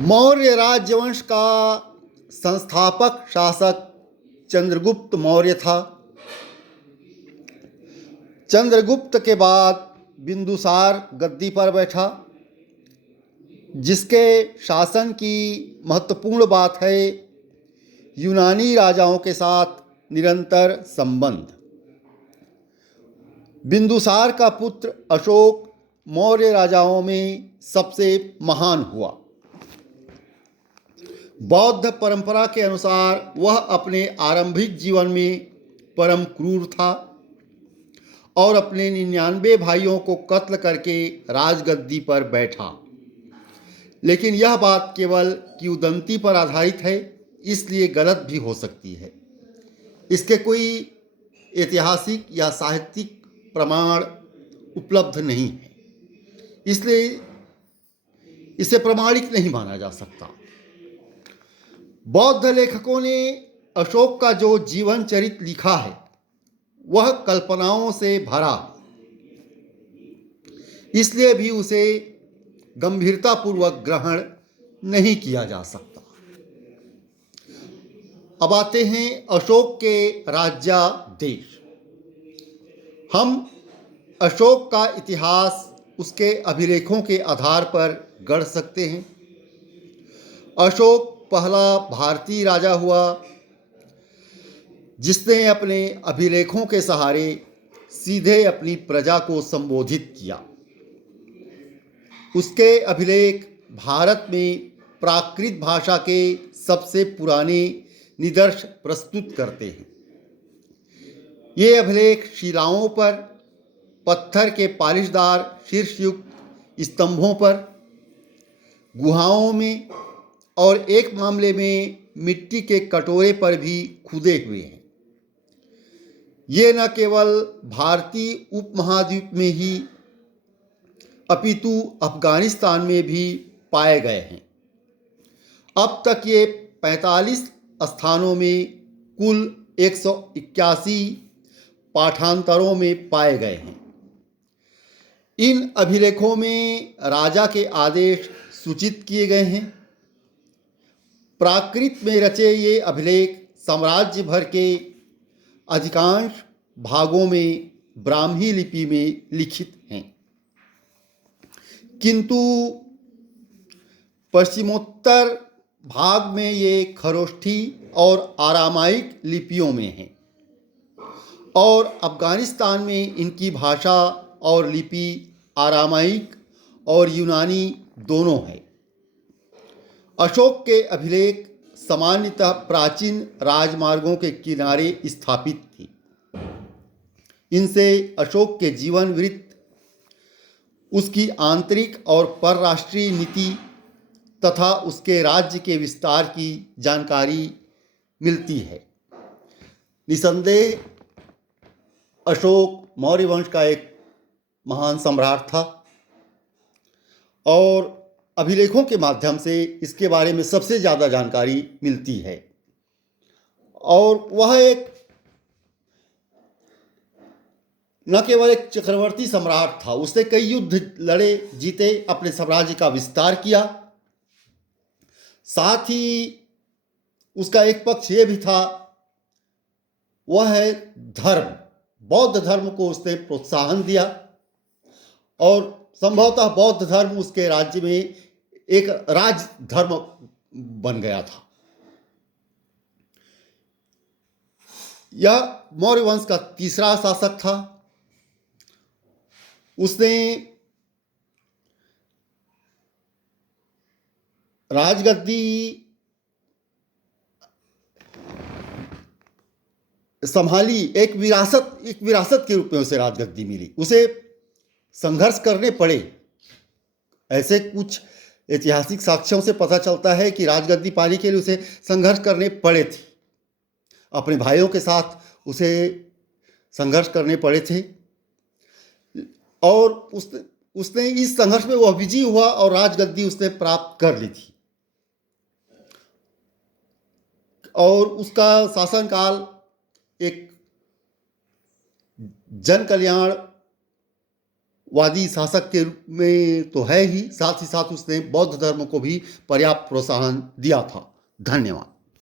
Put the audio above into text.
मौर्य राजवंश का संस्थापक शासक चंद्रगुप्त मौर्य था। चंद्रगुप्त के बाद बिंदुसार गद्दी पर बैठा, जिसके शासन की महत्वपूर्ण बात है यूनानी राजाओं के साथ निरंतर संबंध। बिंदुसार का पुत्र अशोक मौर्य राजाओं में सबसे महान हुआ। बौद्ध परंपरा के अनुसार वह अपने आरंभिक जीवन में परम क्रूर था और अपने 99 भाइयों को कत्ल करके राजगद्दी पर बैठा। लेकिन यह बात केवल किंवदंती पर आधारित है, इसलिए गलत भी हो सकती है। इसके कोई ऐतिहासिक या साहित्यिक प्रमाण उपलब्ध नहीं है, इसलिए इसे प्रमाणिक नहीं माना जा सकता। बौद्ध लेखकों ने अशोक का जो जीवन चरित्र लिखा है वह कल्पनाओं से भरा, इसलिए भी उसे गंभीरतापूर्वक ग्रहण नहीं किया जा सकता। अब आते हैं अशोक के राज्यादेश। हम अशोक का इतिहास उसके अभिलेखों के आधार पर गढ़ सकते हैं। अशोक पहला भारतीय राजा हुआ जिसने अपने अभिलेखों के सहारे सीधे अपनी प्रजा को संबोधित किया। उसके अभिलेख भारत में प्राकृत भाषा के सबसे पुराने निदर्श प्रस्तुत करते हैं। ये अभिलेख शिलाओं पर, पत्थर के पालिशदार शीर्षयुक्त स्तंभों पर, गुहाओं में और एक मामले में मिट्टी के कटोरे पर भी खुदे हुए हैं। ये न केवल भारतीय उपमहाद्वीप में ही अपितु अफगानिस्तान में भी पाए गए हैं। अब तक ये 45 स्थानों में कुल 181 पाठांतरों में पाए गए हैं। इन अभिलेखों में राजा के आदेश सूचित किए गए हैं। प्राकृत में रचे ये अभिलेख साम्राज्य भर के अधिकांश भागों में ब्राह्मी लिपि में लिखित हैं, किंतु पश्चिमोत्तर भाग में ये खरोष्ठी और आरामाइक लिपियों में हैं और अफगानिस्तान में इनकी भाषा और लिपि आरामाइक और यूनानी दोनों है। अशोक के अभिलेख सामान्यतः प्राचीन राजमार्गों के किनारे स्थापित थी। इनसे अशोक के जीवन वृत्त, उसकी आंतरिक और परराष्ट्रीय नीति तथा उसके राज्य के विस्तार की जानकारी मिलती है। निसंदेह अशोक मौर्य वंश का एक महान सम्राट था और अभिलेखों के माध्यम से इसके बारे में सबसे ज़्यादा जानकारी मिलती है। और वह एक न केवल एक चक्रवर्ती सम्राट था, उसने कई युद्ध लड़े, जीते, अपने साम्राज्य का विस्तार किया। साथ ही उसका एक पक्ष ये भी था, वह है धर्म। बौद्ध धर्म को उसने प्रोत्साहन दिया और संभवतः बौद्ध धर्म उसके राज्य में एक राज धर्म बन गया था। यह मौर्य वंश का तीसरा शासक था। उसने राजगद्दी संभाली। एक विरासत के रूप में उसे राजगद्दी मिली। उसे संघर्ष करने पड़े। ऐसे कुछ ऐतिहासिक साक्ष्यों से पता चलता है कि राजगद्दी पाने के लिए उसे संघर्ष करने पड़े थे। अपने भाइयों के साथ उसे संघर्ष करने पड़े थे और उसने इस संघर्ष में वह विजयी हुआ और राजगद्दी उसने प्राप्त कर ली थी। और उसका शासनकाल एक जन कल्याण वादी शासक के रूप में तो है ही, साथ ही साथ उसने बौद्ध धर्म को भी पर्याप्त प्रोत्साहन दिया था। धन्यवाद।